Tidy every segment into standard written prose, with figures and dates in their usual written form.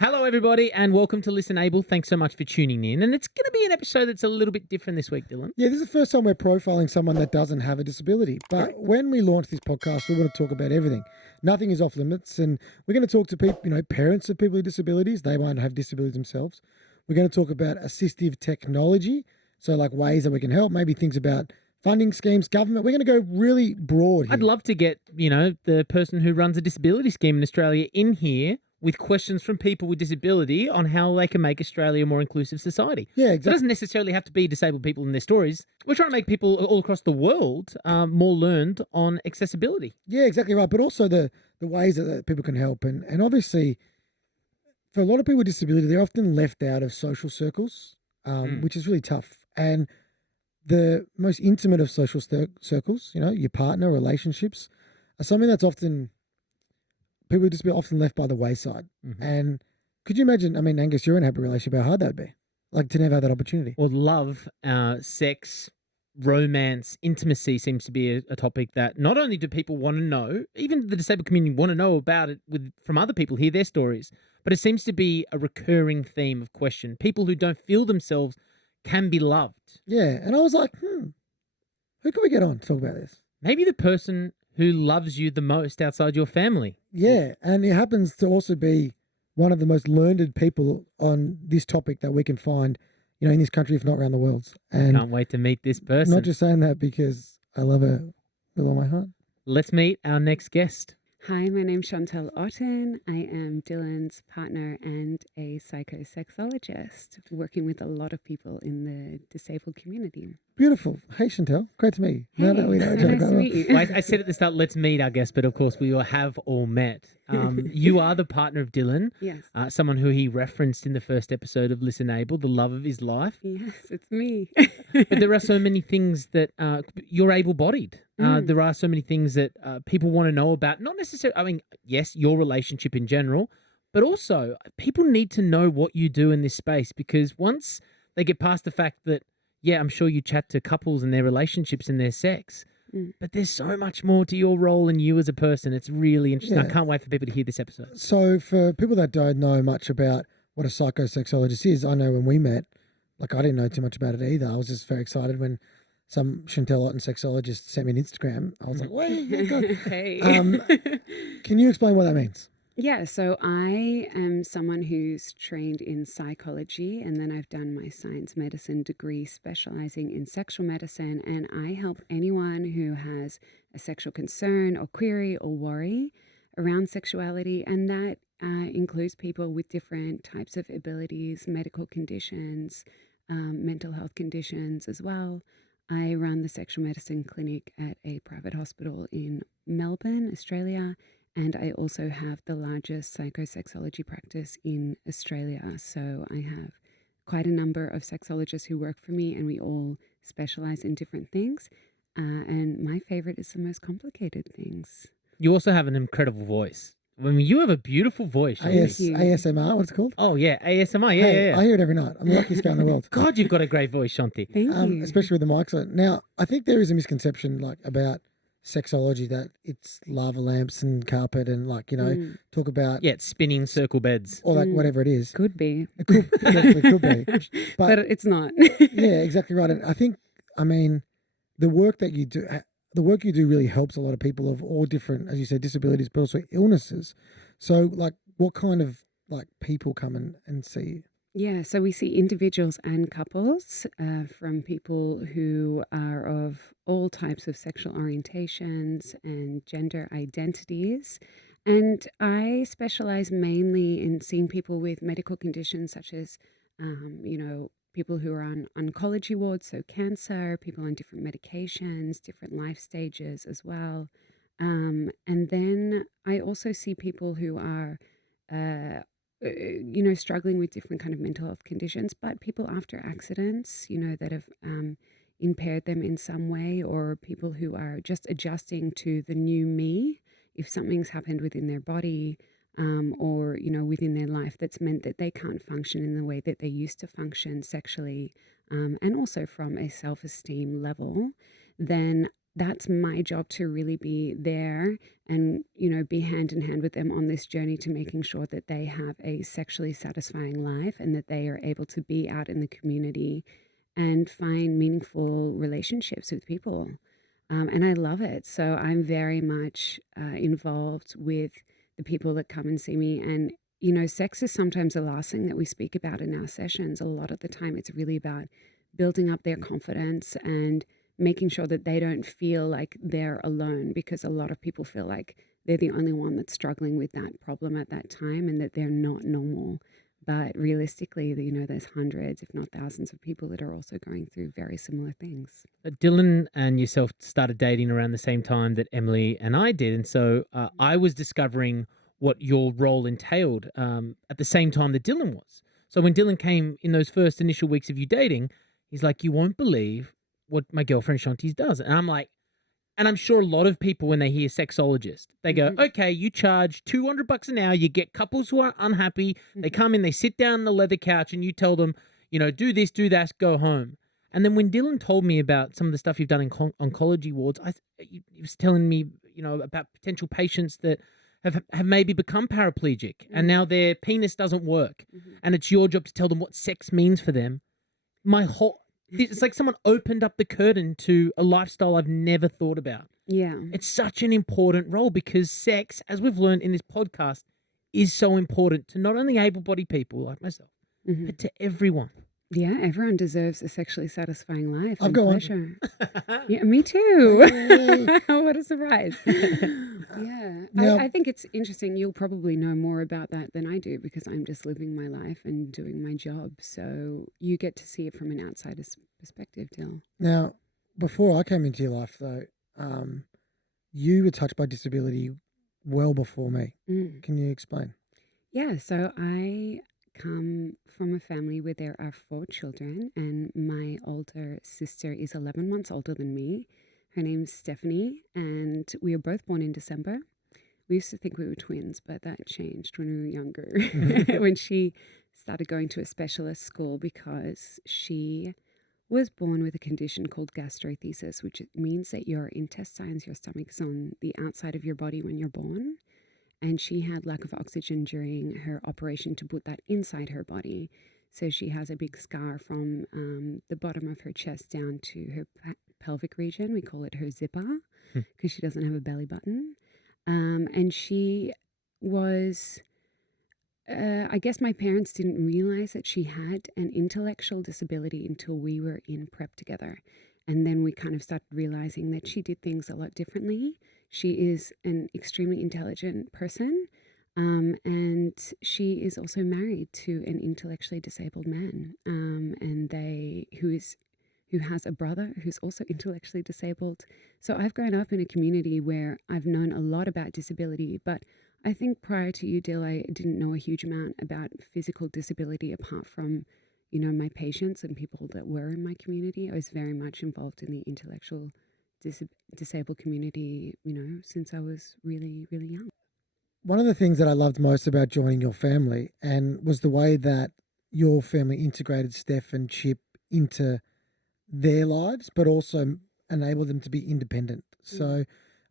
Hello, everybody, and welcome to ListenABLE. Thanks so much for tuning in. And it's going to be an episode that's a little bit different this week, Dylan. Yeah, this is the first time we're profiling someone that doesn't have a disability. But when we launch this podcast, we want to talk about everything. Nothing is off limits. And we're going to talk to people, parents of people with disabilities. They might have disabilities themselves. We're going to talk about assistive technology. So like ways that we can help, maybe things about funding schemes, government. We're going to go really broad here. I'd love to get, the person who runs a disability scheme in Australia in here with questions from people with disability on how they can make Australia a more inclusive society. Yeah, So it exactly. doesn't necessarily have to be disabled people in their stories. We're trying to make people all across the world more learned on accessibility. Yeah, exactly right. But also the ways that people can help. And obviously, for a lot of people with disability, they're often left out of social circles, which is really tough. And the most intimate of social circles, your partner, relationships, are something that's often, people with disability often left by the wayside. Mm-hmm. And could you imagine, Angus, you're in a happy relationship, how hard that'd be? Like to never have that opportunity. Well, love, sex, romance, intimacy seems to be a topic that not only do people want to know, even the disabled community want to know about it from other people, hear their stories, but it seems to be a recurring theme of question. People who don't feel themselves can be loved. Yeah. And I was like, who can we get on to talk about this? Maybe the person who loves you the most outside your family. Yeah. And it happens to also be one of the most learned people on this topic that we can find, in this country, if not around the world. And Can't wait to meet this person. I'm not just saying that because I love her with all my heart. Let's meet our next guest. Hi, my name's Chantelle Otten. I am Dylan's partner and a psychosexologist working with a lot of people in the disabled community. Beautiful. Hey, Chantelle. Great to meet you. Hey, Now that we know each other nice to quite well. meet you. Well, I said at the start, let's meet our guest, but of course we have all met. You are the partner of Dylan, Yes. someone who he referenced in the first episode of ListenABLE, the love of his life. Yes, it's me. But there are so many things that you're able-bodied. There are so many things that people want to know about. Not necessarily, yes, your relationship in general, but also people need to know what you do in this space, because once they get past the fact that, yeah, I'm sure you chat to couples and their relationships and their sex, but there's so much more to your role and you as a person. It's really interesting. I Yeah. can't wait for people to hear this episode. So for people that don't know much about what a psychosexologist is, I know when we met, I didn't know too much about it either. I was just very excited when some Chantelle Otten sexologist sent me an Instagram. I was like, wait, oh God. Hey. Can you explain what that means? Yeah, so I am someone who's trained in psychology, and then I've done my science medicine degree specializing in sexual medicine, and I help anyone who has a sexual concern or query or worry around sexuality, and that includes people with different types of abilities, medical conditions, mental health conditions as well. I run the sexual medicine clinic at a private hospital in Melbourne, Australia, and I also have the largest psychosexology practice in Australia. So I have quite a number of sexologists who work for me, and we all specialize in different things. And my favorite is the most complicated things. You also have an incredible voice. You have a beautiful voice. you. ASMR, what's it called? Oh, yeah, ASMR. Yeah, Hey, yeah. I hear it every night. I'm the luckiest guy in the world. God, you've got a great voice, Shanti. Thank you. Especially with the mics on. Now, I think there is a misconception about sexology that it's lava lamps and carpet and talk about Yeah, it's spinning circle beds. or whatever it is. Could be, It definitely could be. but it's not. Yeah, exactly right. And I think, the work that you do really helps a lot of people of all different, as you said, disabilities, but also illnesses. So, what kind of people come and see you? Yeah, so we see individuals and couples from people who are of all types of sexual orientations and gender identities. And I specialize mainly in seeing people with medical conditions such as, people who are on oncology wards, so cancer, people on different medications, different life stages as well. And then I also see people who are struggling with different kind of mental health conditions, but people after accidents, that have impaired them in some way, or people who are just adjusting to the new me if something's happened within their body or, within their life that's meant that they can't function in the way that they used to function sexually and also from a self-esteem level. Then that's my job, to really be there and, be hand in hand with them on this journey to making sure that they have a sexually satisfying life and that they are able to be out in the community and find meaningful relationships with people. And I love it. So I'm very much involved with the people that come and see me. And, sex is sometimes the last thing that we speak about in our sessions. A lot of the time it's really about building up their confidence and making sure that they don't feel like they're alone, because a lot of people feel like they're the only one that's struggling with that problem at that time and that they're not normal. But realistically, there's hundreds, if not thousands of people that are also going through very similar things. Dylan and yourself started dating around the same time that Emily and I did. And so I was discovering what your role entailed at the same time that Dylan was. So when Dylan came in those first initial weeks of you dating, he's like, you won't believe what my girlfriend Shanti's does. And I'm like, and I'm sure a lot of people, when they hear sexologist, they go, okay, you charge $200 an hour. You get couples who are unhappy. They come in, they sit down on the leather couch and you tell them, do this, do that, go home. And then when Dylan told me about some of the stuff you've done in oncology wards, he was telling me, about potential patients that have maybe become paraplegic and now their penis doesn't work. And it's your job to tell them what sex means for them. It's like someone opened up the curtain to a lifestyle I've never thought about. Yeah. It's such an important role because sex, as we've learned in this podcast, is so important to not only able-bodied people like myself, but to everyone. Yeah, everyone deserves a sexually satisfying life. I've and got pleasure. Yeah, me too. What a surprise. Yeah. Now, I think it's interesting. You'll probably know more about that than I do because I'm just living my life and doing my job. So you get to see it from an outsider's perspective, Dill. Now, before I came into your life, though, you were touched by disability well before me. Can you explain? Yeah, so I come from a family where there are 4 children, and my older sister is 11 months older than me. Her name's Stephanie, and we were both born in December. We used to think we were twins, but that changed when we were younger, when she started going to a specialist school because she was born with a condition called gastroenteritis, which means that your intestines, your stomach is on the outside of your body when you're born. And she had lack of oxygen during her operation to put that inside her body. So she has a big scar from the bottom of her chest down to her pelvic region. We call it her zipper because she doesn't have a belly button. And she was, I guess my parents didn't realize that she had an intellectual disability until we were in prep together. And then we kind of started realizing that she did things a lot differently. She is an extremely intelligent person, and she is also married to an intellectually disabled man, who has a brother who's also intellectually disabled. So I've grown up in a community where I've known a lot about disability, but I think prior to you, Dill, I didn't know a huge amount about physical disability apart from, my patients and people that were in my community. I was very much involved in the intellectual disabled community, since I was really, really young. One of the things that I loved most about joining your family was the way that your family integrated Steph and Chip into their lives, but also enabled them to be independent. So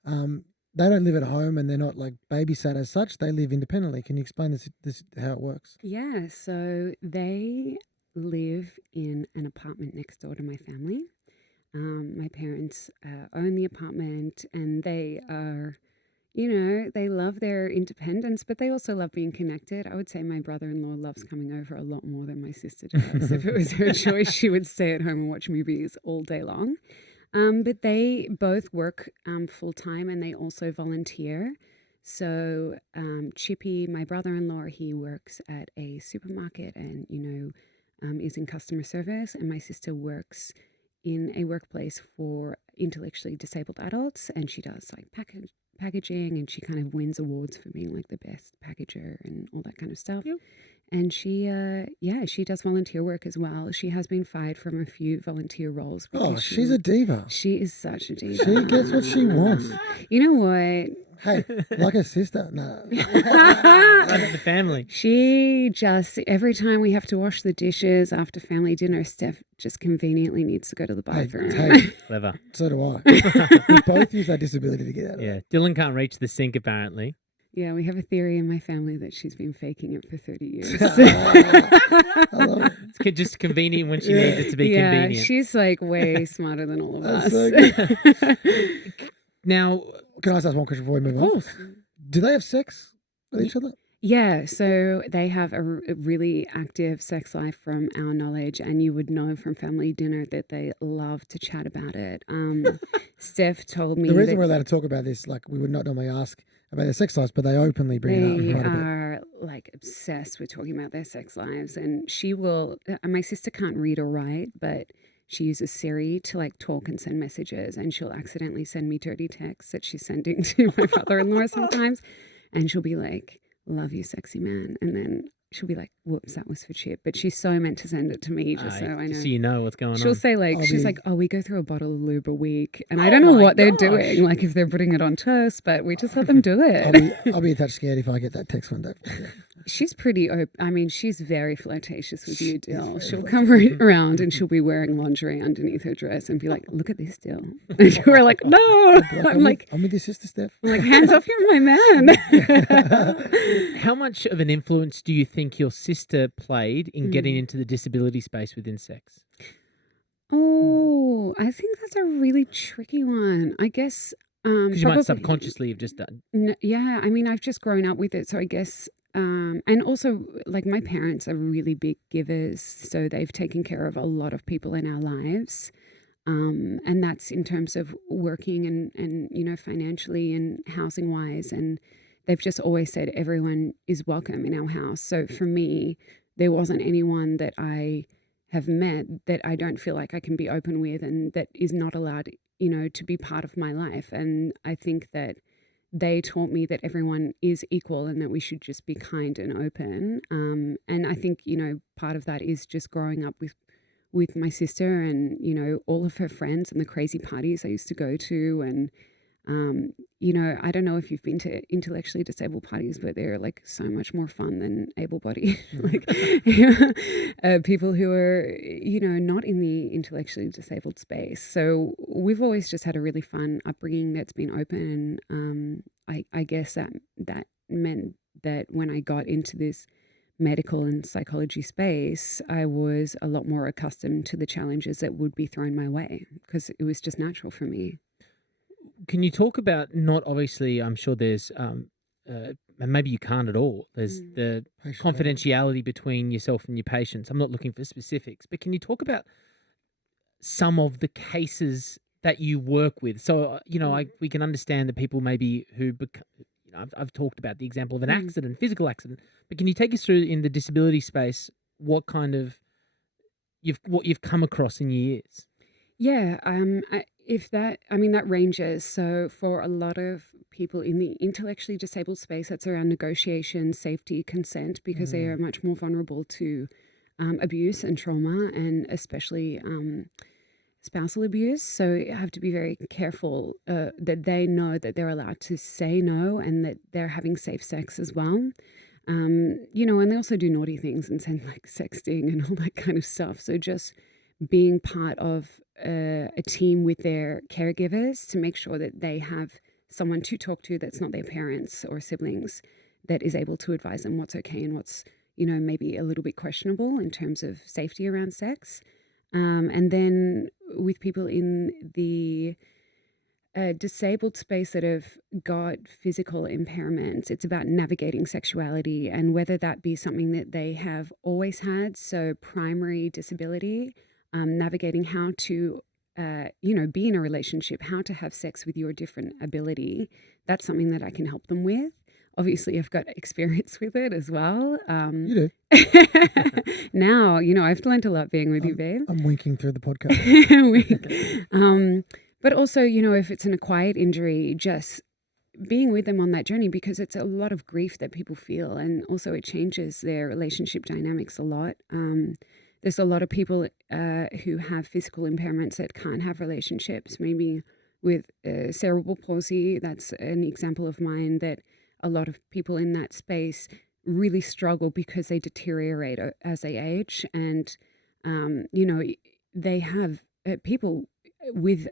they don't live at home and they're not like babysat as such. They live independently. Can you explain this how it works? Yeah, so they live in an apartment next door to my family. My parents own the apartment and they are, they love their independence, but they also love being connected. I would say my brother-in-law loves coming over a lot more than my sister does. If it was her choice, she would stay at home and watch movies all day long. But they both work full-time and they also volunteer. So Chippy, my brother-in-law, he works at a supermarket and, is in customer service. And my sister works in a workplace for intellectually disabled adults, and she does like packaging, and she kind of wins awards for being like the best packager and all that kind of stuff. Yep. she does volunteer work as well. She has been fired from a few volunteer roles. Oh, she's a diva. She is such a diva. She gets what she wants. You know what? Hey, like her sister. No. The family. She just, every time we have to wash the dishes after family dinner, Steph just conveniently needs to go to the bathroom. Hey, Clever. so do I. We both use that disability to get out of it. Yeah. Dylan can't reach the sink apparently. Yeah, we have a theory in my family that she's been faking it for 30 years. I love it. It's just convenient when she needs it to be convenient. Yeah, she's like way smarter than all of us. That's so good. Now, Can I ask one question before we move on? of course. Do they have sex with each other? Yeah, so they have a really active sex life from our knowledge, and you would know from family dinner that they love to chat about it. Steph told me The reason we're allowed to talk about this, like we would not normally ask about their sex lives, but they openly bring it up they quite a bit. are like obsessed with talking about their sex lives, and she will. My sister can't read or write, but she uses Siri to like talk and send messages, and she'll accidentally send me dirty texts that she's sending to my father-in-law sometimes, and she'll be like, "Love you, sexy man," and then she'll be like, "Whoops, that was for Chip," but she's so meant to send it to me just so I know. Just so you know what's going She'll on. say like, I'll she's be- like, "Oh, we go through a bottle of lube a week," and I Oh don't know my what they're gosh. doing, like if they're putting it on toast, but we just let them do it. I'll be a touch scared if I get that text one day. Yeah. She's pretty open. I mean, she's very flirtatious with you, Dill. very She'll come around and she'll be wearing lingerie underneath her dress and be like, "Look at this, Dill." And we're like, "No." I'm I'm with your sister, Steph. hands off, you're my man. How much of an influence do you think your sister played in getting into the disability space within sex? Oh, I think that's a really tricky one. I guess. Because you might probably- subconsciously have just done. Yeah, I mean, I've just grown up with it, so I guess. And also, like, my parents are really big givers, so they've taken care of a lot of people in our lives. And that's in terms of working and you know, financially and housing wise. And they've just always said everyone is welcome in our house. So for me, there wasn't anyone that I have met that I don't feel like I can be open with and that is not allowed, you know, to be part of my life. And I think that they taught me that everyone is equal and that we should just be kind and open. And I think, you know, part of that is just growing up with my sister and, you know, all of her friends and the crazy parties I used to go to. And, you know, I don't know if you've been to intellectually disabled parties, but they're like so much more fun than able-bodied. Like people who are, you know, not in the intellectually disabled space. So we've always just had a really fun upbringing that's been open. And I guess that meant that when I got into this medical and psychology space, I was a lot more accustomed to the challenges that would be thrown my way because it was just natural for me. Can you talk about, not obviously, I'm sure there's, and maybe you can't at all, there's the confidentiality between yourself and your patients. I'm not looking for specifics, but can you talk about some of the cases that you work with? So, you know, we can understand the people maybe who I've talked about the example of an accident, physical accident, but can you take us through in the disability space what kind of what you've come across in your years? Yeah, that ranges. So for a lot of people in the intellectually disabled space, that's around negotiation, safety, consent, because they are much more vulnerable to abuse and trauma, and especially spousal abuse. So you have to be very careful that they know that they're allowed to say no and that they're having safe sex as well. You know, and they also do naughty things and send like sexting and all that kind of stuff. So just being part of a team with their caregivers to make sure that they have someone to talk to that's not their parents or siblings that is able to advise them what's okay and what's, you know, maybe a little bit questionable in terms of safety around sex. And then with people in the disabled space that have got physical impairments, it's about navigating sexuality and whether that be something that they have always had, so primary disability, navigating how to, you know, be in a relationship, how to have sex with your different ability. That's something that I can help them with. Obviously, I've got experience with it as well. You do. Now, you know, I've learned a lot being with you, babe. I'm winking through the podcast. But also, you know, if it's an acquired injury, just being with them on that journey, because it's a lot of grief that people feel, and also it changes their relationship dynamics a lot. There's a lot of people who have physical impairments that can't have relationships, maybe with cerebral palsy. That's an example of mine, that a lot of people in that space really struggle because they deteriorate as they age. And, they have people with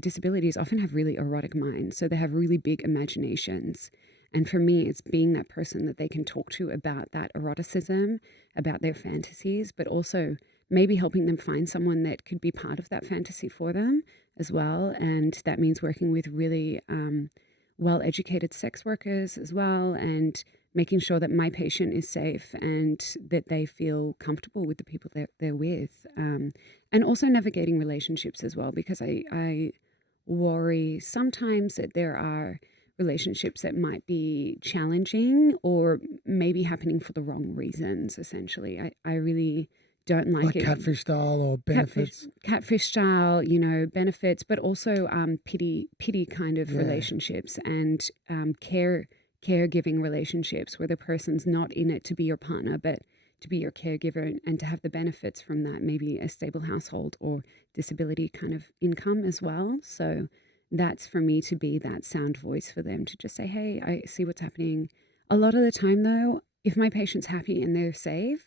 disabilities often have really erotic minds. So they have really big imaginations. And for me, it's being that person that they can talk to about that eroticism, about their fantasies, but also maybe helping them find someone that could be part of that fantasy for them as well. And that means working with really well-educated sex workers as well, and making sure that my patient is safe and that they feel comfortable with the people that they're with. And also navigating relationships as well, because I worry sometimes that there are relationships that might be challenging or maybe happening for the wrong reasons, essentially. I really don't like it. Catfish style or benefits. Catfish style, benefits, but also pity kind of relationships, and caregiving relationships where the person's not in it to be your partner, but to be your caregiver, and to have the benefits from that, maybe a stable household or disability kind of income as well. So that's for me to be that sound voice for them, to just say, hey, I see what's happening. A lot of the time, though, if my patient's happy and they're safe,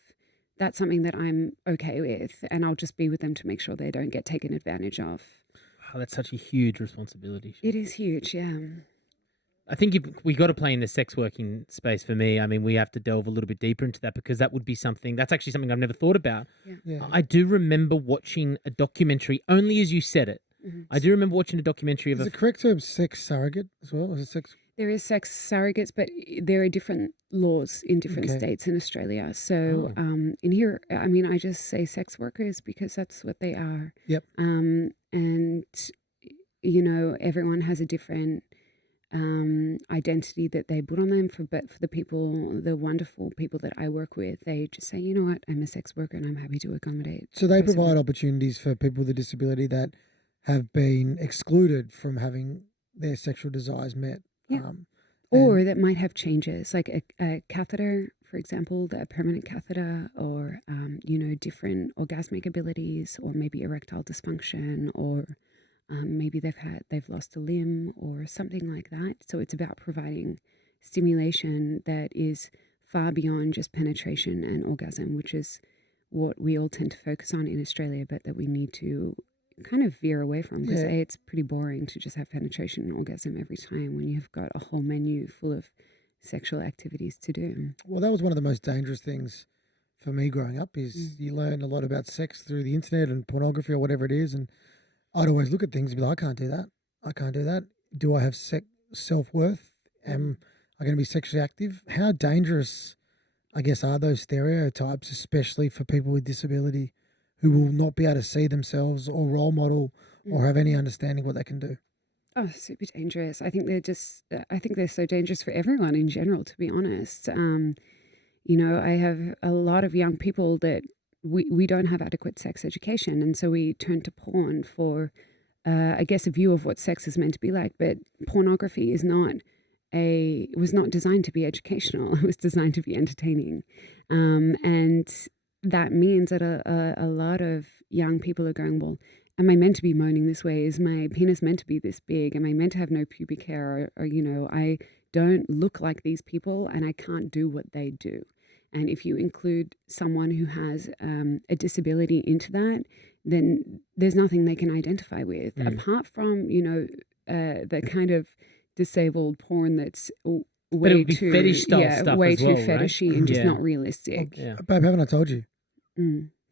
that's something that I'm okay with, and I'll just be with them to make sure they don't get taken advantage of. Wow, that's such a huge responsibility. It is huge, yeah. I think we got to play in the sex working space for me. I mean, we have to delve a little bit deeper into that, because that would be that's actually something I've never thought about. Yeah. I do remember watching a documentary, only as you said it. Mm-hmm. I do remember watching a documentary of Is it correct to have sex surrogate as well? Is it sex? There is sex surrogates, but there are different laws in different states in Australia. So in here, I mean, I just say sex workers because that's what they are. Yep. And, everyone has a different identity that they put on them. But for the people, the wonderful people that I work with, they just say, you know what, I'm a sex worker and I'm happy to accommodate. So they provide opportunities for people with a disability that have been excluded from having their sexual desires met. Yeah. Or that might have changes, like a catheter, for example, a permanent catheter, or, different orgasmic abilities, or maybe erectile dysfunction, or maybe they've lost a limb or something like that. So it's about providing stimulation that is far beyond just penetration and orgasm, which is what we all tend to focus on in Australia, but that we need to kind of veer away from, because it's pretty boring to just have penetration and orgasm every time when you've got a whole menu full of sexual activities to do. Well, that was one of the most dangerous things for me growing up, is you learn a lot about sex through the internet and pornography or whatever it is, and I'd always look at things and be like, I can't do that. Do I have self-worth? Am I going to be sexually active? How dangerous, I guess, are those stereotypes, especially for people with disability who will not be able to see themselves or role model or have any understanding what they can do? Oh, super dangerous. I think they're so dangerous for everyone in general, to be honest. I have a lot of young people that we don't have adequate sex education, and so we turn to porn for, I guess, a view of what sex is meant to be like. But pornography was not designed to be educational. It was designed to be entertaining, and that means that a lot of young people are going, well, am I meant to be moaning this way? Is my penis meant to be this big? Am I meant to have no pubic hair? Or I don't look like these people and I can't do what they do. And if you include someone who has a disability into that, then there's nothing they can identify with, apart from, the kind of disabled porn that's way too fetish style stuff way as too well, fetishy and just not realistic. Yeah. Babe, haven't I told you?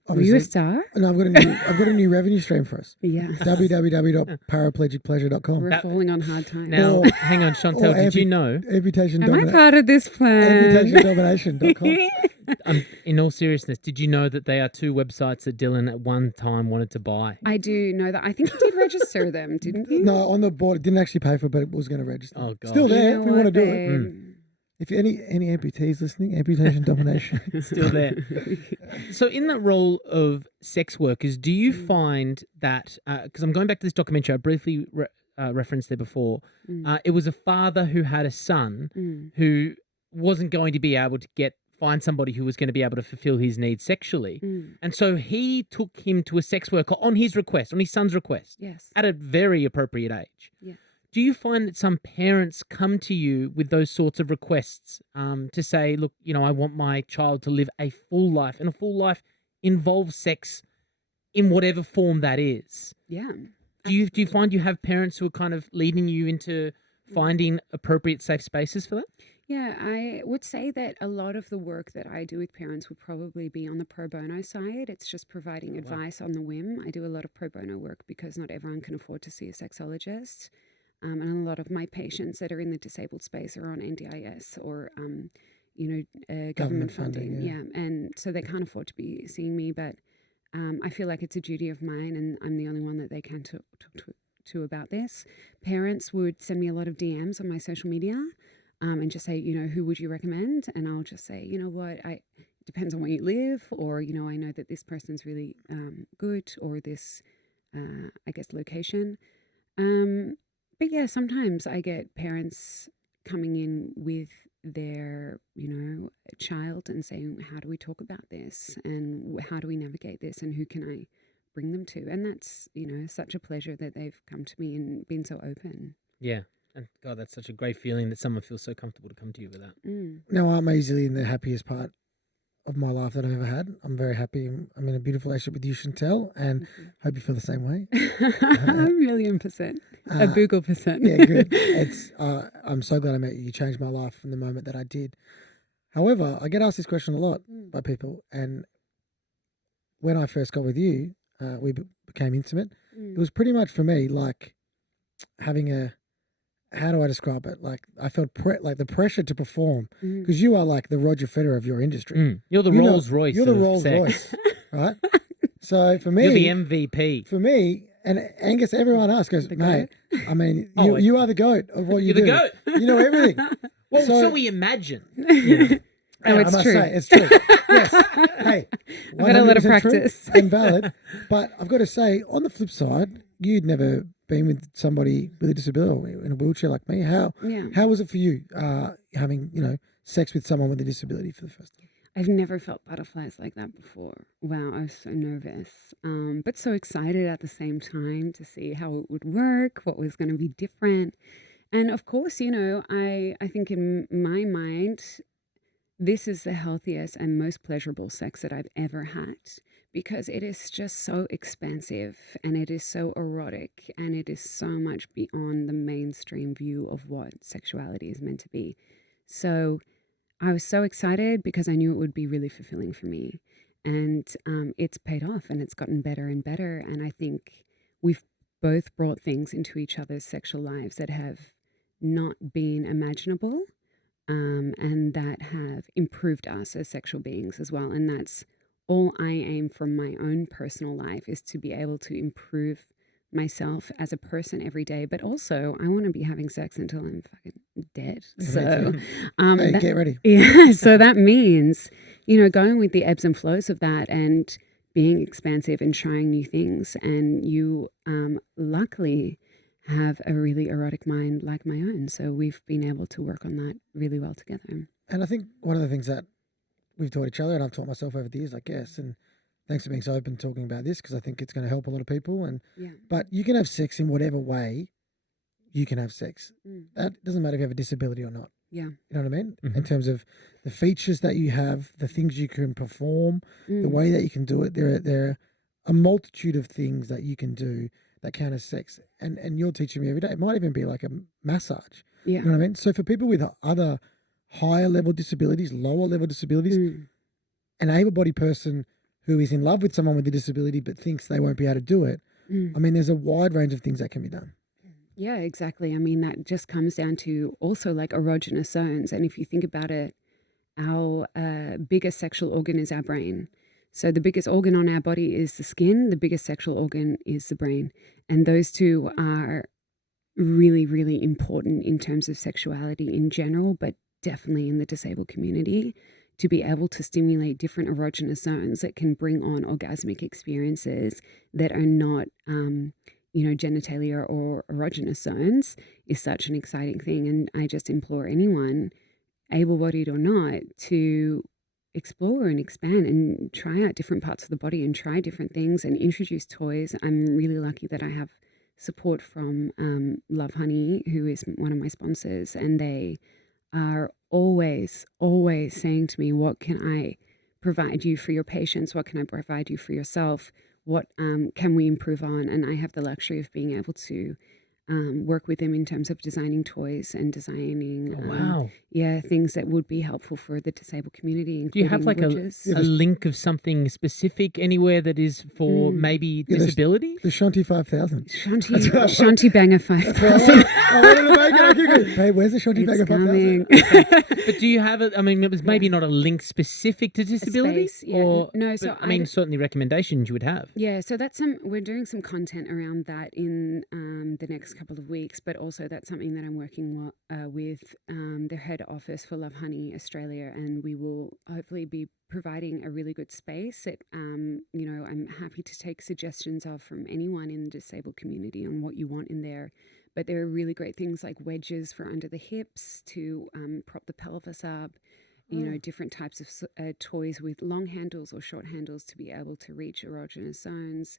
Were you a star? No, I've got a new revenue stream for us. Yeah. www.paraplegicpleasure.com. We're falling on hard times. Now, hang on, Chantelle, did you know? Am I part of this plan? Amputationdomination.com. In all seriousness, did you know that they are two websites that Dylan at one time wanted to buy? I do know that. I think you did register them, didn't you? No, on the board. It didn't actually pay for it, but it was going to register. Oh, God. Still there if we want to do babe? it. If any amputees listening, amputation domination. Still there. So in that role of sex workers, do you find that, because I'm going back to this documentary, I briefly referenced there before. It was a father who had a son who wasn't going to be able to find somebody who was going to be able to fulfill his needs sexually. And so he took him to a sex worker on his request, on his son's request, Yes. at a very appropriate age. Yeah. Do you find that some parents come to you with those sorts of requests to say, look, I want my child to live a full life, and a full life involves sex in whatever form that is? Yeah. Do you find you have parents who are kind of leading you into finding appropriate safe spaces for that? Yeah, I would say that a lot of the work that I do with parents would probably be on the pro bono side. It's just providing advice on the whim. I do a lot of pro bono work because not everyone can afford to see a sexologist. And a lot of my patients that are in the disabled space are on NDIS or, government funding. Yeah. And so they can't afford to be seeing me, but I feel like it's a duty of mine, and I'm the only one that they can talk to about this. Parents would send me a lot of DMs on my social media and just say, who would you recommend? And I'll just say, it depends on where you live, or, I know that this person's really good, or this, location. But yeah, sometimes I get parents coming in with their, child and saying, how do we talk about this? And how do we navigate this? And who can I bring them to? And that's, such a pleasure that they've come to me and been so open. Yeah. And God, that's such a great feeling that someone feels so comfortable to come to you with that. No, I'm easily in the happiest part of my life that I've ever had. I'm very happy. I'm in a beautiful relationship with you, Chantelle, and hope you feel the same way. 1,000,000%. A Google percent. Yeah, good. I'm so glad I met you. You changed my life from the moment that I did. However, I get asked this question a lot by people, and when I first got with you, we became intimate. It was pretty much for me like having how do I describe it? Like I felt like the pressure to perform, because you are like the Roger Federer of your industry. You're the Rolls Royce. You're the of Rolls sex. Royce, right? So for me, you're the MVP. For me, and Angus, everyone else goes, mate. I mean, you are the goat of what you do. You're the goat. You know everything. Well, so we imagine. Oh, it's true. Say, it's true. Yes. Hey, I've got a lot of practice. And valid. But I've got to say, on the flip side, you'd never been with somebody with a disability or in a wheelchair like me. How was it for you having, sex with someone with a disability for the first time? I've never felt butterflies like that before. Wow, I was so nervous, but so excited at the same time to see how it would work, what was going to be different. And of course, I think in my mind, this is the healthiest and most pleasurable sex that I've ever had, because it is just so expansive and it is so erotic and it is so much beyond the mainstream view of what sexuality is meant to be. So I was so excited because I knew it would be really fulfilling for me. And it's paid off and it's gotten better and better. And I think we've both brought things into each other's sexual lives that have not been imaginable. And that have improved us as sexual beings as well. And that's all I aim from my own personal life, is to be able to improve myself as a person every day. But also, I want to be having sex until I'm fucking dead. So, hey, get ready. Yeah. So that means, going with the ebbs and flows of that and being expansive and trying new things. And you, luckily, have a really erotic mind like my own. So we've been able to work on that really well together. And I think one of the things that we've taught each other, and I've taught myself over the years, I guess, and thanks for being so open talking about this, because I think it's going to help a lot of people. But you can have sex in whatever way you can have sex. That doesn't matter if you have a disability or not. Yeah. You know what I mean? In terms of the features that you have, the things you can perform, the way that you can do it. There are a multitude of things that you can do that count as sex. And you're teaching me every day. It might even be like a massage. Yeah. You know what I mean? So for people with other higher level disabilities, lower level disabilities, an able-bodied person who is in love with someone with a disability but thinks they won't be able to do it, I mean, there's a wide range of things that can be done. Yeah, exactly. I mean, that just comes down to also like erogenous zones. And if you think about it, our biggest sexual organ is our brain. So the biggest organ on our body is the skin. The biggest sexual organ is the brain. And those two are really, really important in terms of sexuality in general, but definitely in the disabled community, to be able to stimulate different erogenous zones that can bring on orgasmic experiences that are not, genitalia or erogenous zones is such an exciting thing. And I just implore anyone, able-bodied or not, to explore and expand and try out different parts of the body and try different things and introduce toys. I'm really lucky that I have support from Love Honey, who is one of my sponsors, and they are always saying to me, what can I provide you for your patients? What can I provide you for yourself? What can we improve on? And I have the luxury of being able to work with them in terms of designing toys and designing things that would be helpful for the disabled community. Do you have like a link of something specific anywhere that is for maybe disability? The Shanti 5000. Shanti Banger 5000. I wanted to make it. Hey, where's the Shanti Banger 5000? But do you have it? I mean, it was maybe not a link specific to disability, certainly recommendations you would have. Yeah, so that's we're doing some content around that in the next couple of weeks, but also that's something that I'm working with the head office for Love Honey Australia, and we will hopefully be providing a really good space that I'm happy to take suggestions from anyone in the disabled community on what you want in there. But there are really great things like wedges for under the hips to prop the pelvis up, different types of toys with long handles or short handles to be able to reach erogenous zones.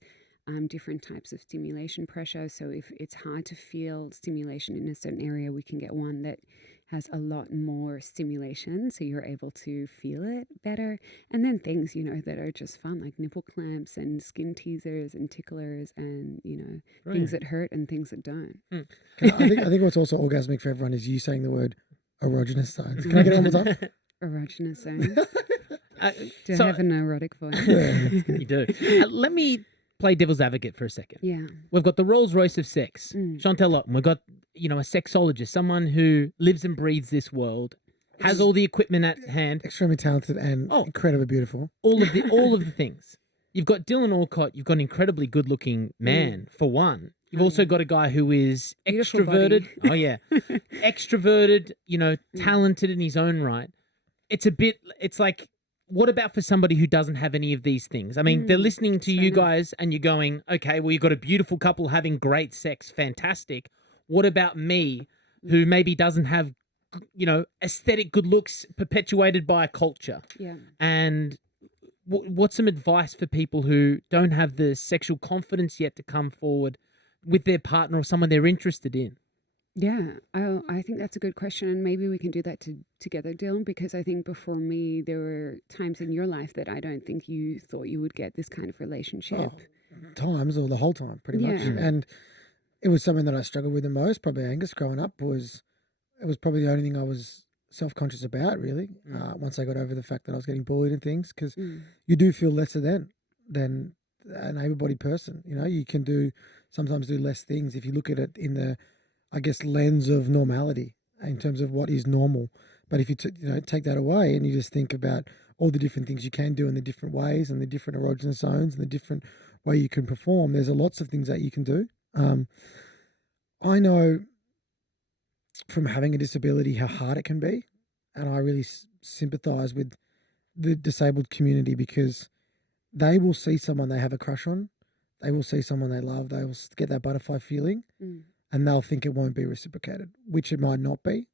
Different types of stimulation pressure. So if it's hard to feel stimulation in a certain area, we can get one that has a lot more stimulation, so you're able to feel it better. And then things, that are just fun, like nipple clamps and skin teasers and ticklers and, things that hurt and things that don't. I think what's also orgasmic for everyone is you saying the word erogenous zones. Can I get it one more time? Erogenous zones. Do I have an erotic voice? Yeah. You do. Let me play devil's advocate for a second. Yeah. We've got the Rolls Royce of sex, Chantelle Otten. We've got, a sexologist, someone who lives and breathes this world, has all the equipment at hand. Extremely talented and incredibly beautiful. All of the things. You've got Dylan Alcott. You've got an incredibly good-looking man, for one. You've also got a guy who is extroverted. Oh, yeah. Extroverted, talented in his own right. It's like, what about for somebody who doesn't have any of these things? I mean, they're listening to you guys and you're going, okay, well, you've got a beautiful couple having great sex. Fantastic. What about me who maybe doesn't have, aesthetic good looks perpetuated by a culture? Yeah. And what's some advice for people who don't have the sexual confidence yet to come forward with their partner or someone they're interested in? Yeah, I think that's a good question, and maybe we can do that together, Dylan, because I think before me, there were times in your life that I don't think you thought you would get this kind of relationship. Times, or the whole time, pretty much. And it was something that I struggled with the most, probably Angus growing up, it was probably the only thing I was self-conscious about, really, once I got over the fact that I was getting bullied and things, because you do feel lesser than an able-bodied person. You can sometimes do less things if you look at it in the lens of normality in terms of what is normal. But if you take that away and you just think about all the different things you can do in the different ways and the different erogenous zones and the different way you can perform, there's lots of things that you can do. I know from having a disability how hard it can be, and I really sympathise with the disabled community because they will see someone they have a crush on, they will see someone they love, they will get that butterfly feeling. And they'll think it won't be reciprocated, which it might not be.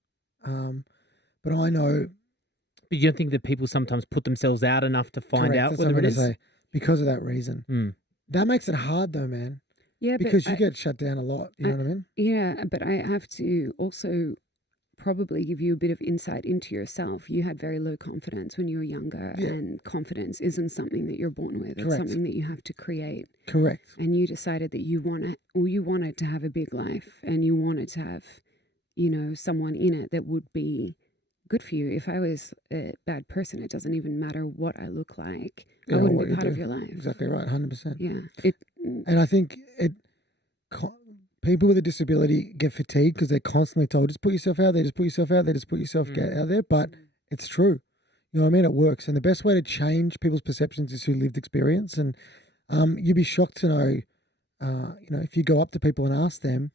But I know... But you don't think that people sometimes put themselves out enough to find out whether it is? Say, because of that reason. That makes it hard though, man. Yeah, because you get shut down a lot, you know what I mean? Yeah, but I have to also probably give you a bit of insight into yourself. You had very low confidence when you were younger, and confidence isn't something that you're born with. It's something that you have to create. Correct. And you decided that you wanted to have a big life, and you wanted to have, someone in it that would be good for you. If I was a bad person, it doesn't even matter what I look like. I wouldn't be part of your life. Exactly right, 100%. Yeah. And I think people with a disability get fatigued because they're constantly told, just put yourself out there, just put yourself out there, just put yourself out there. But it's true. You know what I mean? It works. And the best way to change people's perceptions is through lived experience. And you'd be shocked to know, if you go up to people and ask them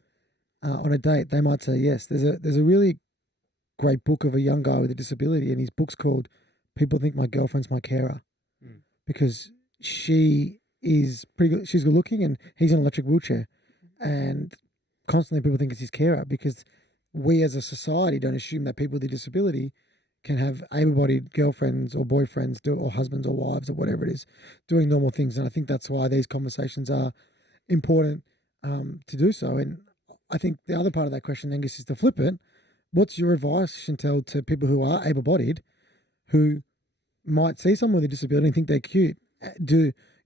on a date, they might say yes. There's a really great book of a young guy with a disability, and his book's called People Think My Girlfriend's My Carer, because she is pretty good. She's good looking and he's in an electric wheelchair. and constantly people think it's his carer because we as a society don't assume that people with a disability can have able-bodied girlfriends or boyfriends or husbands or wives or whatever it is doing normal things. And I think that's why these conversations are important to do so. And I think the other part of that question, Angus, is to flip it. What's your advice, Chantelle, to people who are able-bodied who might see someone with a disability and think they're cute,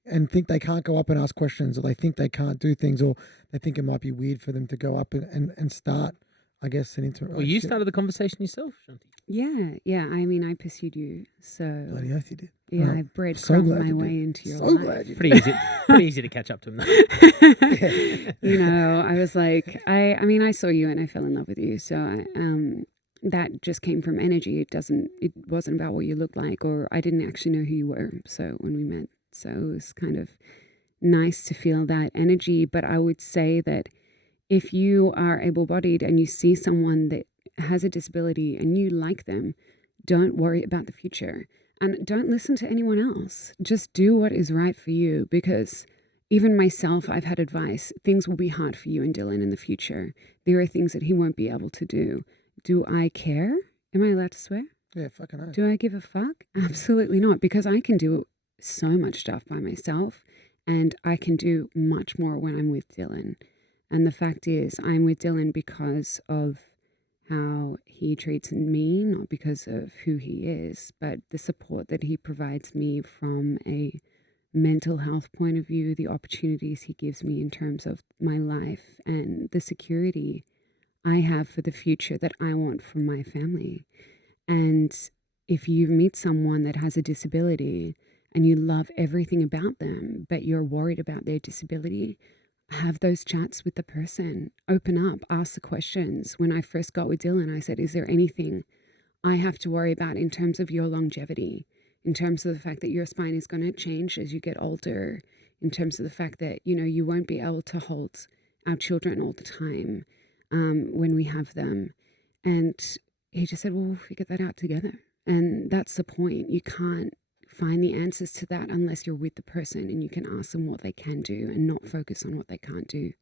and think they can't go up and ask questions, or they think they can't do things, or they think it might be weird for them to go up and start, I guess, an intimate Well, you started the conversation yourself, Shanti. Yeah. I mean, I pursued you, so Bloody oath you did. yeah, I breadcrumbed my way into your life. Glad you did. Pretty easy to catch up to him, though. You know, I was like, I mean, I saw you and I fell in love with you. So that just came from energy. It wasn't about what you looked like, or I didn't actually know who you were. So when we met, so it was kind of nice to feel that energy. But I would say that if you are able-bodied and you see someone that has a disability and you like them, don't worry about the future and don't listen to anyone else. Just do what is right for you, because even myself, I've had advice. Things will be hard for you and Dylan in the future. There are things that he won't be able to do. Do I care? Am I allowed to swear? Yeah, fucking hell. Do I give a fuck? Absolutely not, because I can do so much stuff by myself and I can do much more when I'm with Dylan. And the fact is, I'm with Dylan because of how he treats me, not because of who he is, but the support that he provides me from a mental health point of view, the opportunities he gives me in terms of my life, and the security I have for the future that I want from my family. And if you meet someone that has a disability and you love everything about them, but you're worried about their disability, have those chats with the person. Open up, ask the questions. When I first got with Dylan, I said, is there anything I have to worry about in terms of your longevity, in terms of the fact that your spine is going to change as you get older, in terms of the fact that, you know, you won't be able to hold our children all the time when we have them. And he just said, well, we'll figure that out together. And that's the point. You can't find the answers to that unless you're with the person and you can ask them what they can do and not focus on what they can't do,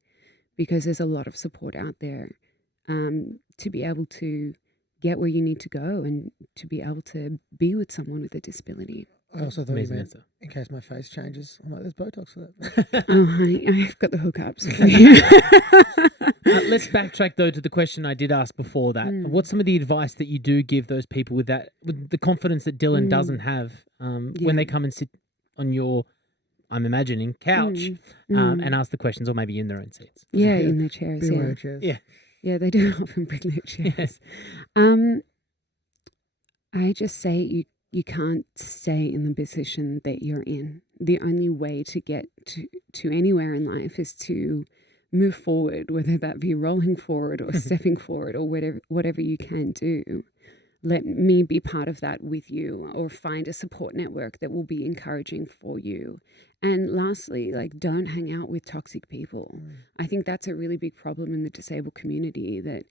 because there's a lot of support out there to be able to get where you need to go and to be able to be with someone with a disability. I also thought Amazing you meant answer. in case my face changes. I'm like, there's Botox for that. Oh, honey, I've got the hookups for you. Let's backtrack though to the question I did ask before that. What's some of the advice that you do give those people with the confidence that Dylan doesn't have when they come and sit on your, I'm imagining, couch and ask the questions, or maybe in their own seats? Yeah, in their chairs. BYO Yeah. chairs. Yeah. Yeah, they do often bring their chairs. I just say you can't stay in the position that you're in. The only way to get to anywhere in life is to move forward, whether that be rolling forward or stepping forward or whatever you can do. Let me be part of that with you, or find a support network that will be encouraging for you. And lastly, like, don't hang out with toxic people. I think that's a really big problem in the disabled community, that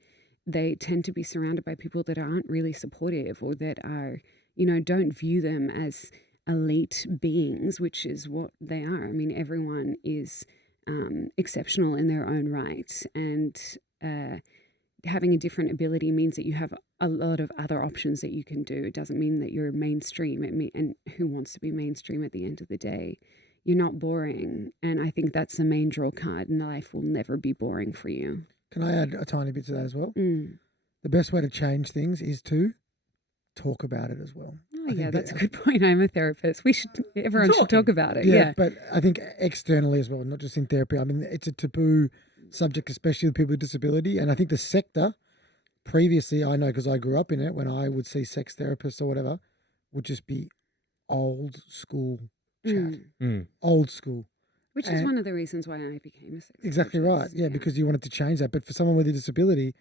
they tend to be surrounded by people that aren't really supportive, or that are, you know, don't view them as elite beings, which is what they are. I mean, everyone is exceptional in their own right, and having a different ability means that you have a lot of other options that you can do. It doesn't mean that you're mainstream. And who wants to be mainstream at the end of the day? You're not boring. And I think that's the main draw card. And life will never be boring for you. Can I add a tiny bit to that as well? The best way to change things is to talk about it as well. Oh, yeah, that's a good point. I'm a therapist. Everyone should talk about it. Yeah. But I think externally as well, not just in therapy. I mean, it's a taboo subject, especially with people with disability. And I think the sector, previously, I know because I grew up in it, when I would see sex therapists or whatever, would just be old school chat. Old school. Which is one of the reasons why I became a sex Exactly therapist. right. Yeah, because you wanted to change that. But for someone with a disability,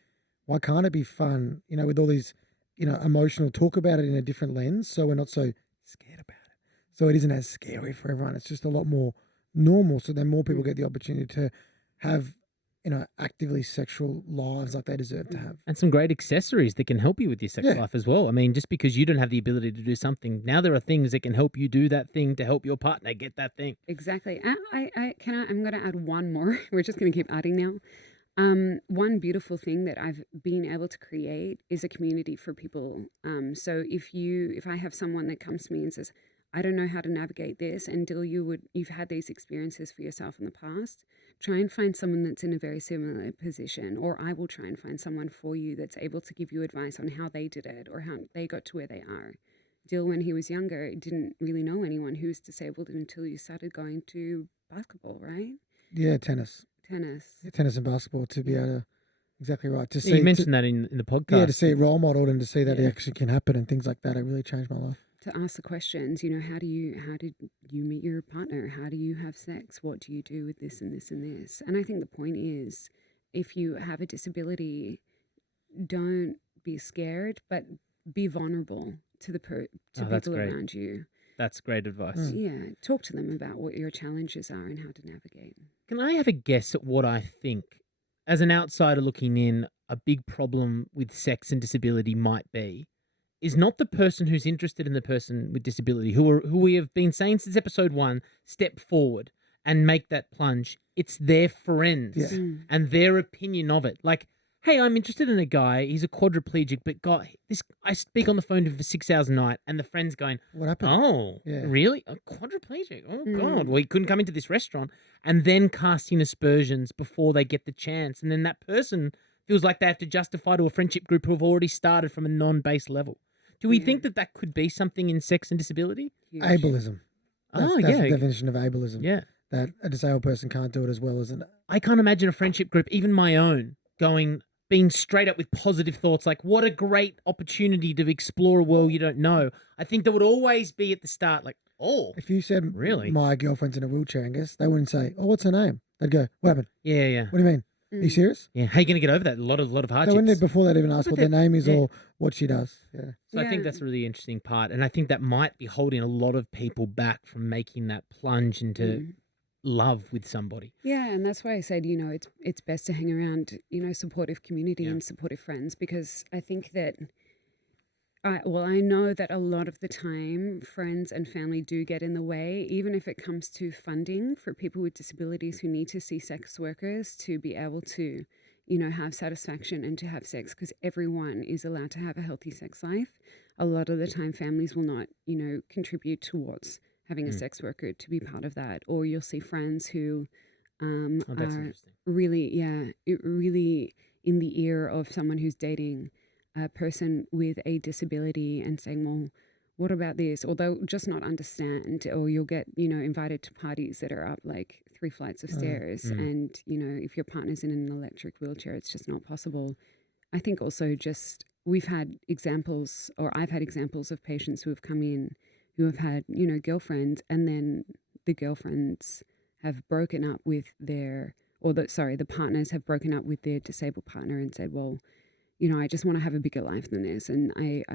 why can't it be fun, you know, with all these, you know, emotional, talk about it in a different lens, so we're not so scared about it. So it isn't as scary for everyone. It's just a lot more normal. So then more people get the opportunity to have actively sexual lives like they deserve to have. And some great accessories that can help you with your sex life as well. I mean, just because you don't have the ability to do something, now there are things that can help you do that thing to help your partner get that thing. Exactly. I'm going to add one more. We're just going to keep adding now. One beautiful thing that I've been able to create is a community for people. So if I have someone that comes to me and says, I don't know how to navigate this, and Dill, you've had these experiences for yourself in the past, try and find someone that's in a very similar position, or I will try and find someone for you that's able to give you advice on how they did it or how they got to where they are. Dill, when he was younger, didn't really know anyone who was disabled until you started going to basketball, right? Yeah, tennis. Yeah, tennis and basketball, to be able to, exactly right. To see, you mentioned that in the podcast. Yeah, to see it role modeled and to see that it actually can happen and things like that. It really changed my life. To ask the questions, how did you meet your partner? How do you have sex? What do you do with this and this and this? And I think the point is, if you have a disability, don't be scared, but be vulnerable to the people around you. That's great advice. Yeah, talk to them about what your challenges are and how to navigate. Can I have a guess at what I think, as an outsider looking in, a big problem with sex and disability might be? Is not the person who's interested in the person with disability, who we have been saying since episode 1, step forward and make that plunge. It's their friends and their opinion of it. Like, hey, I'm interested in a guy. He's a quadriplegic, but God, I speak on the phone to him for 6 hours a night, and the friend's going, what happened? Oh, really? A quadriplegic? Oh, God. Well, he couldn't come into this restaurant. And then casting aspersions before they get the chance. And then that person feels like they have to justify to a friendship group who have already started from a non-base level. Do we think that could be something in sex and disability? Huge. Ableism. That's the definition of ableism. Yeah. That a disabled person can't do it as well as I can't imagine a friendship group, even my own, being straight up with positive thoughts like, what a great opportunity to explore a world you don't know. I think there would always be at the start like, oh. If you said, really? My girlfriend's in a wheelchair, Angus, they wouldn't say, oh, what's her name? They'd go, what happened? Yeah. What do you mean? Are you serious? Yeah. How are you going to get over that? A lot of hardships. They wouldn't, before they'd even ask what their name is or what she does. Yeah. So I think that's a really interesting part. And I think that might be holding a lot of people back from making that plunge into love with somebody. Yeah, and that's why I said, it's best to hang around, supportive community and supportive friends, because I think that, I know that a lot of the time friends and family do get in the way, even if it comes to funding for people with disabilities who need to see sex workers to be able to, have satisfaction and to have sex, because everyone is allowed to have a healthy sex life. A lot of the time families will not, contribute towards having a sex worker to be part of that. Or you'll see friends who are really, really in the ear of someone who's dating a person with a disability and saying, well, what about this? Or they'll just not understand, or you'll get, invited to parties that are up like 3 flights of stairs. And, if your partner's in an electric wheelchair, it's just not possible. I think also I've had examples of patients who have come in who have had, girlfriends, and then the girlfriends have broken up with the partners have broken up with their disabled partner and said, well, I just want to have a bigger life than this. And I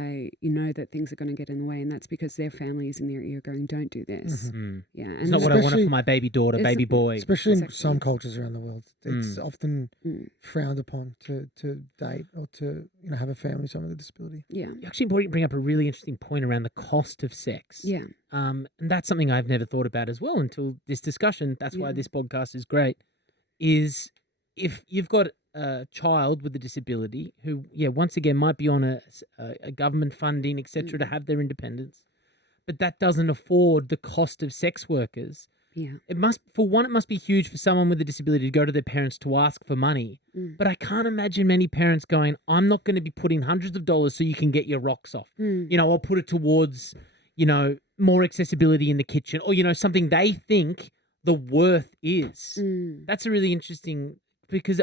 that things are going to get in the way. And that's because their family is in their ear going, don't do this. Yeah. And it's not what I want for my baby daughter, baby boy. Especially in some cultures around the world. It's often frowned upon to date or to, have a family with someone with a disability. Yeah. You actually bring up a really interesting point around the cost of sex. Yeah. And that's something I've never thought about as well until this discussion. That's why this podcast is great, is if you've got a child with a disability who, once again, might be on a government funding, etc., to have their independence, but that doesn't afford the cost of sex workers. Yeah. It must be huge for someone with a disability to go to their parents to ask for money. But I can't imagine many parents going, I'm not going to be putting hundreds of dollars so you can get your rocks off. I'll put it towards, more accessibility in the kitchen, or, something they think the worth is. That's a really interesting, because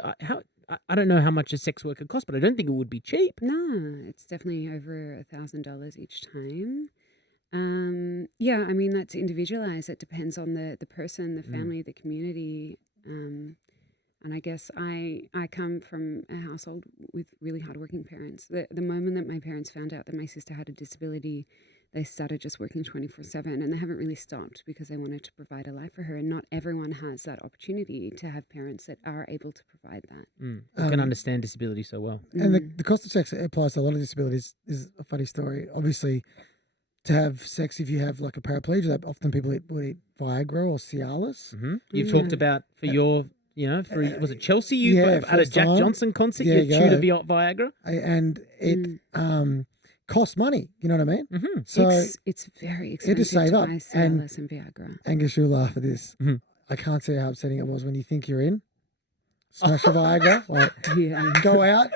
I don't know how much a sex worker costs, but I don't think it would be cheap. No, it's definitely over $1,000 each time. I mean, that's individualized. It depends on the person, the family, the community. And I guess I come from a household with really hardworking parents. The moment that my parents found out that my sister had a disability, they started just working 24/7, and they haven't really stopped because they wanted to provide a life for her. And not everyone has that opportunity to have parents that are able to provide that. I can understand disability so well. And the cost of sex applies to a lot of disabilities. Is a funny story. Obviously, to have sex, if you have like a paraplegia, often people would eat Viagra or Cialis. You've talked about for your, was it Chelsea? You at a first Jack time. Johnson concert, Yeah, you chewed a Viagra. And it costs money. You know what I mean? So it's very you had to expensive save to up. buy Cialis and Viagra. Angus, you'll laugh at this. I can't say how upsetting it was when you think you're in. Smash a Viagra. Like, go out.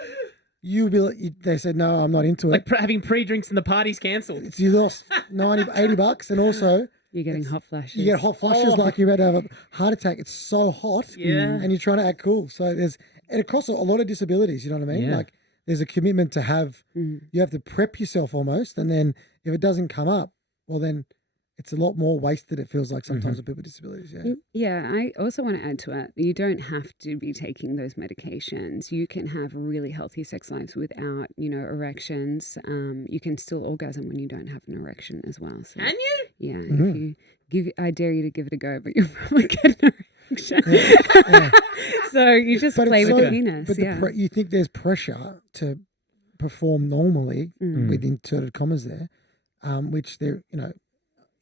You'll be like, they said, no, I'm not into it. Like having pre-drinks and the party's cancelled. You lost $80, and also you're getting hot flashes. You get hot flashes like you're about to have a heart attack. It's so hot, and you're trying to act cool. So and across a lot of disabilities, you know what I mean? Yeah. Like there's a commitment to have, you have to prep yourself almost, and then if it doesn't come up, well then it's a lot more wasted, it feels like sometimes with people with disabilities. Yeah, I also want to add to it, you don't have to be taking those medications. You can have really healthy sex lives without, erections. You can still orgasm when you don't have an erection as well. So, can you? Yeah, if I dare you to give it a go, but you'll probably get an erection. So you just play with the penis. But you think there's pressure to perform normally with inserted commas there, which they're,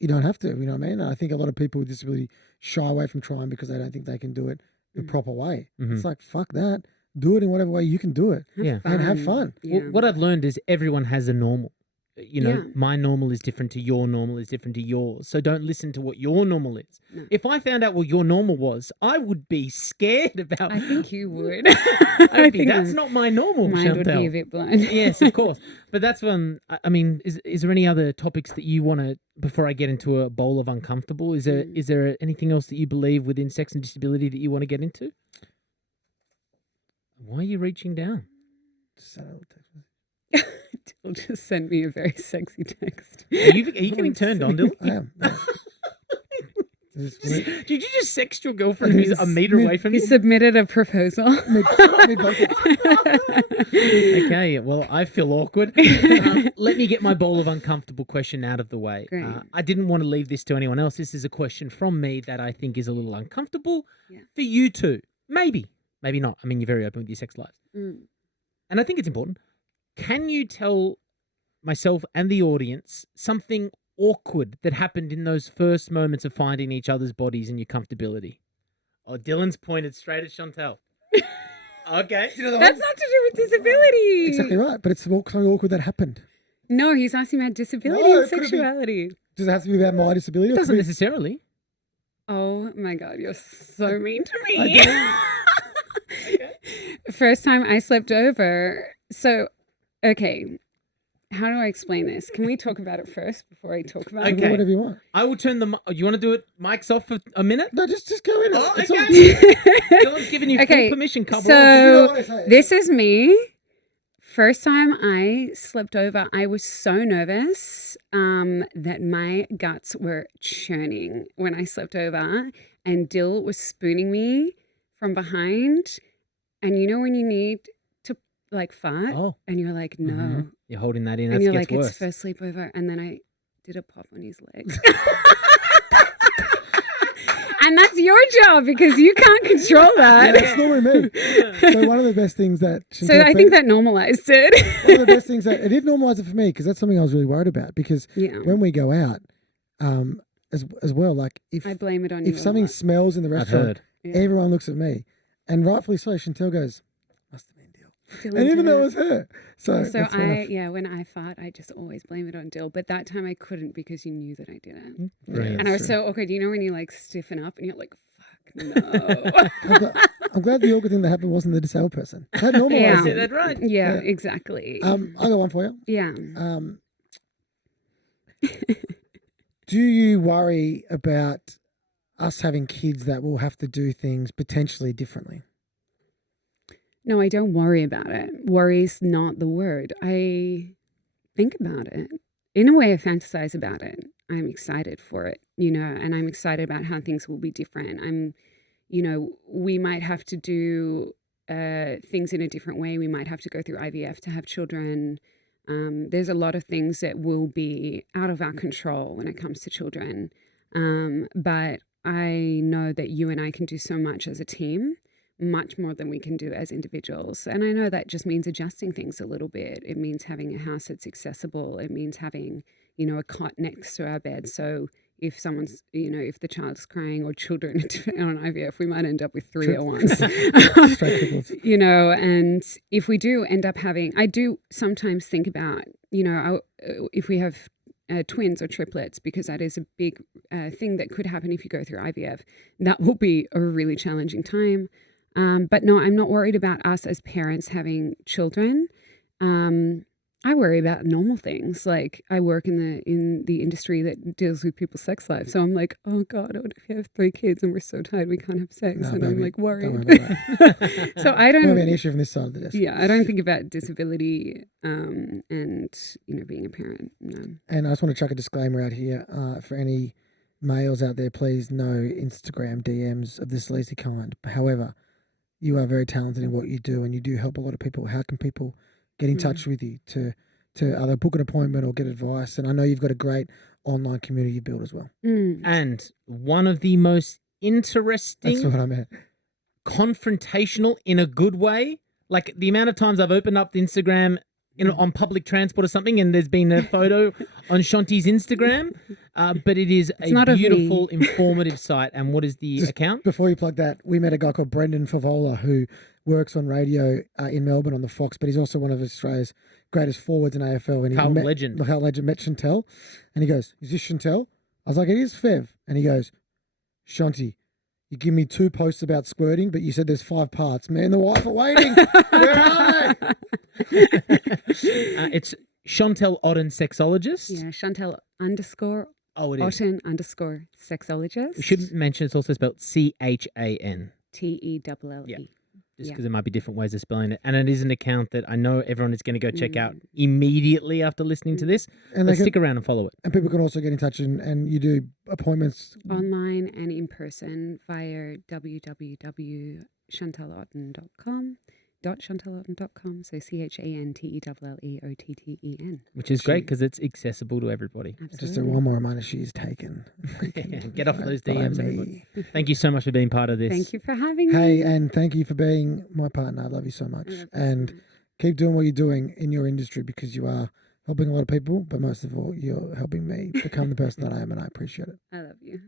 you don't have to, you know what I mean? And I think a lot of people with disability shy away from trying because they don't think they can do it the proper way. It's like, fuck that. Do it in whatever way you can do it. And have fun. Yeah. Well, what I've learned is everyone has a normal. My normal is different to your normal is different to yours. So don't listen to what your normal is. No. If I found out what your normal was, I would be scared about. I think you would. That's not my normal. Mine Chantelle would be a bit blind. Yes, of course. But that's when. I mean, is there any other topics that you want to? Before I get into a bowl of uncomfortable, is there anything else that you believe within sex and disability that you want to get into? Why are you reaching down? Dill just sent me a very sexy text. Are you getting turned on, Dill? I am. Did you just sext your girlfriend who's a meter away from you? you? Submitted a proposal. Okay, well, I feel awkward. Let me get my bowl of uncomfortable question out of the way. I didn't want to leave this to anyone else. This is a question from me that I think is a little uncomfortable for you two. Maybe not. I mean, you're very open with your sex lives. And I think it's important. Can you tell myself and the audience something awkward that happened in those first moments of finding each other's bodies and your comfortability? Oh, Dylan's pointed straight at Chantelle. Okay. That's not to do with disability. Exactly right, but it's something awkward that happened. No, he's asking about disability and sexuality. Does it have to be about my disability? It doesn't necessarily. Oh my God, you're so mean to me. First time I slept over. So, okay, how do I explain this? Can we talk about it first before I talk about it? Okay. Whatever you want. I will turn the. You want to do it? Mics off for a minute? No, just go in. Oh, okay. Dylan's giving you full permission. So this is me. First time I slept over, I was so nervous that my guts were churning when I slept over, and Dill was spooning me from behind. And you know when you need to like fart, and you're like, no. You're holding that in. And you're gets like, worse. it's first sleepover. And then I did a pop on his leg. And that's your job because you can't control that. Yeah, that's normally me. So one of the best things that... So I think that normalized it. One of the best things that... It did normalize it for me because that's something I was really worried about because when we go out as well, like if... I blame it on you. If something smells in the restaurant, everyone looks at me. And rightfully so, Chantelle goes, must have been Dill. And even though it was her. So when I fart, I just always blame it on Dill. But that time I couldn't because you knew that I didn't. Yeah, and I was so awkward. You know when you like stiffen up and you're like, fuck, no. I'm glad the awkward thing that happened wasn't the disabled person. That normalized it. Is that right? Yeah, exactly. I got one for you. Yeah. Do you worry about us having kids that will have to do things potentially differently? No, I don't worry about it. Worry's not the word. I think about it. In a way, I fantasize about it. I'm excited for it, and I'm excited about how things will be different. We might have to do things in a different way. We might have to go through IVF to have children. There's a lot of things that will be out of our control when it comes to children. But I know that you and I can do so much as a team, much more than we can do as individuals. And I know that just means adjusting things a little bit. It means having a house that's accessible. It means having, a cot next to our bed. So if someone's, if the child's crying or children on IVF, we might end up with 3 at once. And if we do end up having, I do sometimes think about, if we have twins or triplets, because that is a big thing that could happen if you go through IVF, that will be a really challenging time. But no, I'm not worried about us as parents having children. I worry about normal things. Like I work in the industry that deals with people's sex lives. So I'm like, oh God, what if you have 3 kids and we're so tired we can't have sex? And I'm like worried. So I don't. Won't be an issue from this side of the desk. Yeah, I don't think about disability and being a parent. No. And I just want to chuck a disclaimer out here for any males out there. Please no Instagram DMs of this sleazy kind. However, you are very talented in what you do, and you do help a lot of people. How can people get in touch with you to either book an appointment or get advice? And I know you've got a great online community you built as well. And one of the most interesting, that's what I meant, confrontational in a good way. Like the amount of times I've opened up the Instagram on public transport or something, and there's been a photo on Shanti's Instagram, but it is a beautiful, informative site. And what is the account? Before you plug that, we met a guy called Brendan Favola who works on radio in Melbourne on the Fox, but he's also one of Australia's greatest forwards in AFL. And Carl Legend. Met Chantelle, and he goes, "Is this Chantelle?" I was like, "It is Fev." And he goes, "Shanti, you give me 2 posts about squirting, but you said there's 5 parts. Me and the wife are waiting. Where are they?" It's Chantelle Otten Sexologist. Yeah, Chantelle Oh, it is. Otten Sexologist. We should mention it's also spelled CHAN. TELLE. Yeah. Just because there might be different ways of spelling it. And it is an account that I know everyone is going to go check out immediately after listening to this. And let's stick around and follow it. And people can also get in touch and you do appointments online and in person via www.chantelleotten.com. .chantelleotten.com, so CHANTELLEOTTEN. Which is great because it's accessible to everybody. Absolutely. Just one more reminder, she is taken. Get off those DMs, everybody. Thank you so much for being part of this. Thank you for having me. Hey, and thank you for being my partner. I love you so much. And keep doing what you're doing in your industry, because you are helping a lot of people, but most of all, you're helping me become the person that I am, and I appreciate it. I love you.